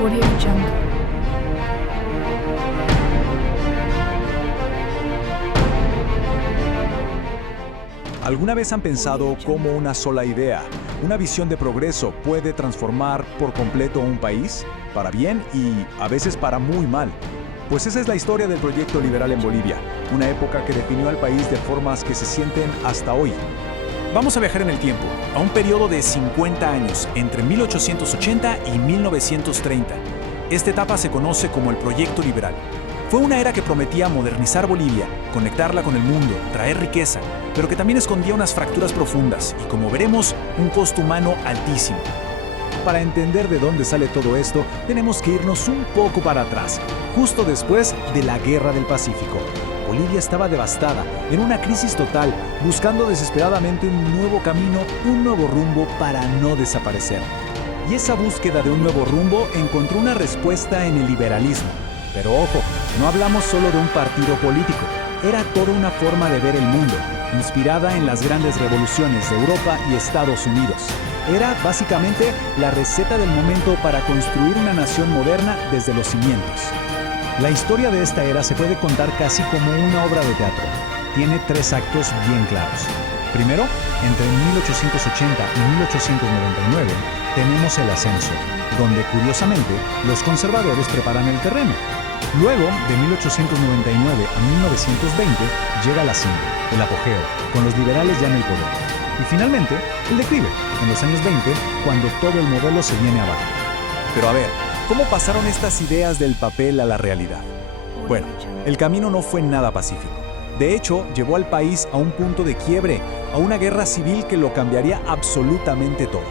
Audio Jungle. ¿Alguna vez han pensado cómo una sola idea, una visión de progreso puede transformar por completo un país? Para bien y a veces para muy mal. Pues esa es la historia del proyecto liberal en Bolivia, una época que definió al país de formas que se sienten hasta hoy. Vamos a viajar en el tiempo, a un periodo de 50 años, entre 1880 y 1930. Esta etapa se conoce como el Proyecto Liberal. Fue una era que prometía modernizar Bolivia, conectarla con el mundo, traer riqueza, pero que también escondía unas fracturas profundas y, como veremos, un costo humano altísimo. Para entender de dónde sale todo esto, tenemos que irnos un poco para atrás, justo después de la Guerra del Pacífico. Bolivia estaba devastada, en una crisis total, buscando desesperadamente un nuevo camino, un nuevo rumbo para no desaparecer. Y esa búsqueda de un nuevo rumbo encontró una respuesta en el liberalismo. Pero ojo, no hablamos solo de un partido político, era toda una forma de ver el mundo, inspirada en las grandes revoluciones de Europa y Estados Unidos. Era básicamente la receta del momento para construir una nación moderna desde los cimientos. La historia de esta era se puede contar casi como una obra de teatro. Tiene 3 actos bien claros. Primero, entre 1880 y 1899, tenemos el ascenso, donde curiosamente los conservadores preparan el terreno. Luego, de 1899 a 1920, llega la cima, el apogeo, con los liberales ya en el poder. Y finalmente, el declive, en los años 20, cuando todo el modelo se viene abajo. Pero a ver, ¿cómo pasaron estas ideas del papel a la realidad? Bueno, el camino no fue nada pacífico. De hecho, llevó al país a un punto de quiebre, a una guerra civil que lo cambiaría absolutamente todo.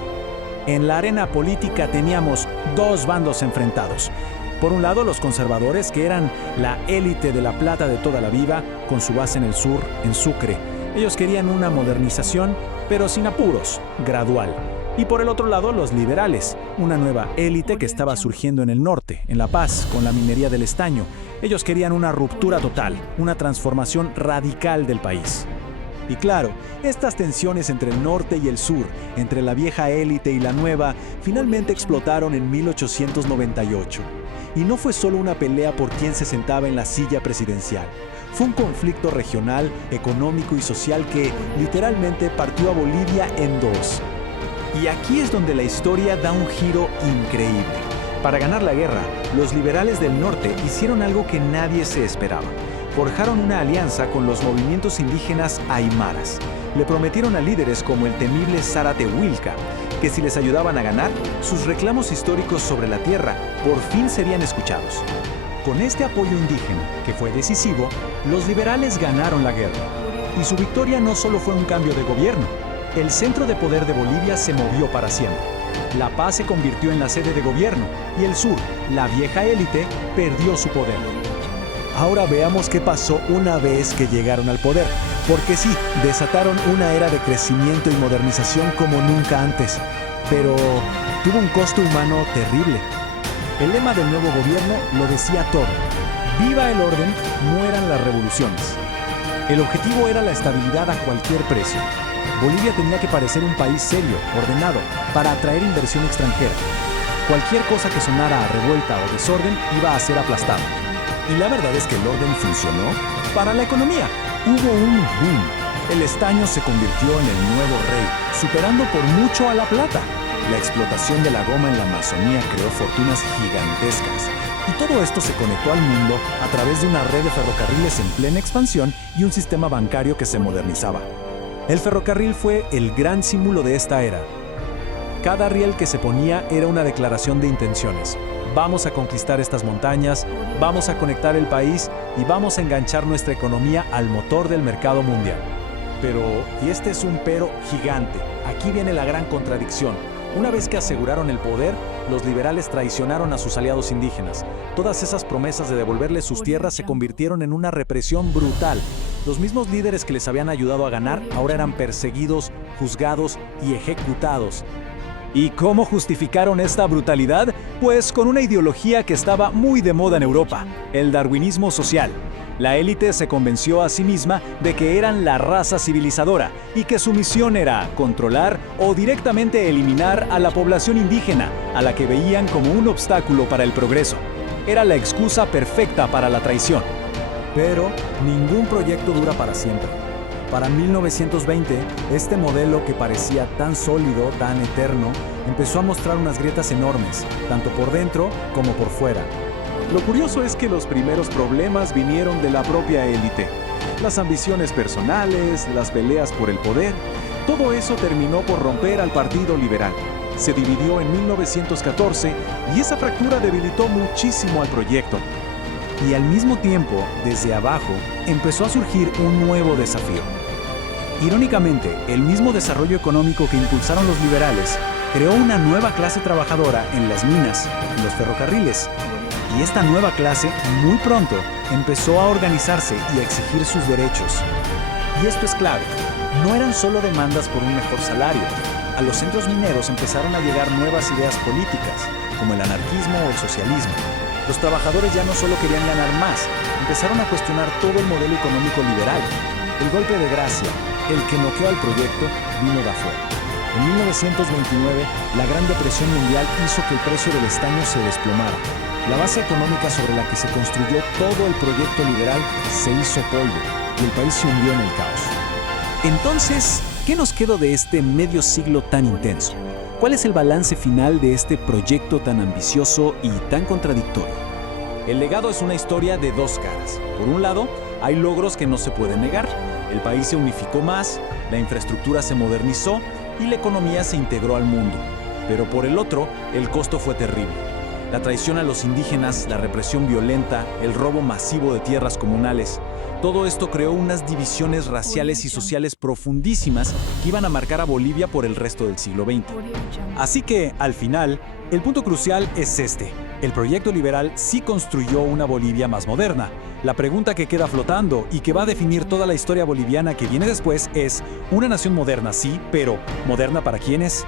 En la arena política teníamos 2 bandos enfrentados. Por un lado, los conservadores, que eran la élite de La Plata de toda la vida, con su base en el sur, en Sucre. Ellos querían una modernización, pero sin apuros, gradual. Y por el otro lado, los liberales, una nueva élite que estaba surgiendo en el norte, en La Paz, con la minería del estaño. Ellos querían una ruptura total, una transformación radical del país. Y claro, estas tensiones entre el norte y el sur, entre la vieja élite y la nueva, finalmente explotaron en 1898. Y no fue solo una pelea por quién se sentaba en la silla presidencial. Fue un conflicto regional, económico y social que literalmente partió a Bolivia en 2. Y aquí es donde la historia da un giro increíble. Para ganar la guerra, los liberales del norte hicieron algo que nadie se esperaba. Forjaron una alianza con los movimientos indígenas aymaras. Le prometieron a líderes como el temible Zárate Huilca que si les ayudaban a ganar, sus reclamos históricos sobre la tierra por fin serían escuchados. Con este apoyo indígena, que fue decisivo, los liberales ganaron la guerra. Y su victoria no solo fue un cambio de gobierno. El centro de poder de Bolivia se movió para siempre. La Paz se convirtió en la sede de gobierno y el sur, la vieja élite, perdió su poder. Ahora veamos qué pasó una vez que llegaron al poder, porque sí, desataron una era de crecimiento y modernización como nunca antes, pero tuvo un costo humano terrible. El lema del nuevo gobierno lo decía todo: viva el orden, mueran las revoluciones. El objetivo era la estabilidad a cualquier precio. Bolivia tenía que parecer un país serio, ordenado, para atraer inversión extranjera. Cualquier cosa que sonara a revuelta o desorden iba a ser aplastado. Y la verdad es que el orden funcionó para la economía. Hubo un boom. El estaño se convirtió en el nuevo rey, superando por mucho a La Plata. La explotación de la goma en la Amazonía creó fortunas gigantescas. Y todo esto se conectó al mundo a través de una red de ferrocarriles en plena expansión y un sistema bancario que se modernizaba. El ferrocarril fue el gran símbolo de esta era. Cada riel que se ponía era una declaración de intenciones. Vamos a conquistar estas montañas, vamos a conectar el país y vamos a enganchar nuestra economía al motor del mercado mundial. Pero, y este es un pero gigante, aquí viene la gran contradicción. Una vez que aseguraron el poder, los liberales traicionaron a sus aliados indígenas. Todas esas promesas de devolverles sus tierras se convirtieron en una represión brutal. Los mismos líderes que les habían ayudado a ganar ahora eran perseguidos, juzgados y ejecutados. ¿Y cómo justificaron esta brutalidad? Pues con una ideología que estaba muy de moda en Europa, el darwinismo social. La élite se convenció a sí misma de que eran la raza civilizadora y que su misión era controlar o directamente eliminar a la población indígena, a la que veían como un obstáculo para el progreso. Era la excusa perfecta para la traición. Pero ningún proyecto dura para siempre. Para 1920, este modelo que parecía tan sólido, tan eterno, empezó a mostrar unas grietas enormes, tanto por dentro como por fuera. Lo curioso es que los primeros problemas vinieron de la propia élite. Las ambiciones personales, las peleas por el poder, todo eso terminó por romper al Partido Liberal. Se dividió en 1914 y esa fractura debilitó muchísimo al proyecto. Y al mismo tiempo, desde abajo, empezó a surgir un nuevo desafío. Irónicamente, el mismo desarrollo económico que impulsaron los liberales creó una nueva clase trabajadora en las minas, en los ferrocarriles. Y esta nueva clase, muy pronto, empezó a organizarse y a exigir sus derechos. Y esto es clave, no eran solo demandas por un mejor salario. A los centros mineros empezaron a llegar nuevas ideas políticas, como el anarquismo o el socialismo. Los trabajadores ya no solo querían ganar más, empezaron a cuestionar todo el modelo económico liberal. El golpe de gracia, el que noqueó al proyecto, vino de afuera. En 1929, la Gran Depresión Mundial hizo que el precio del estaño se desplomara. La base económica sobre la que se construyó todo el proyecto liberal se hizo polvo y el país se hundió en el caos. Entonces, ¿qué nos quedó de este medio siglo tan intenso? ¿Cuál es el balance final de este proyecto tan ambicioso y tan contradictorio? El legado es una historia de dos caras. Por un lado, hay logros que no se pueden negar. El país se unificó más, la infraestructura se modernizó y la economía se integró al mundo. Pero por el otro, el costo fue terrible. La traición a los indígenas, la represión violenta, el robo masivo de tierras comunales. Todo esto creó unas divisiones raciales y sociales profundísimas que iban a marcar a Bolivia por el resto del siglo XX. Así que, al final, el punto crucial es este. El proyecto liberal sí construyó una Bolivia más moderna. La pregunta que queda flotando y que va a definir toda la historia boliviana que viene después es: una nación moderna sí, pero ¿moderna para quiénes?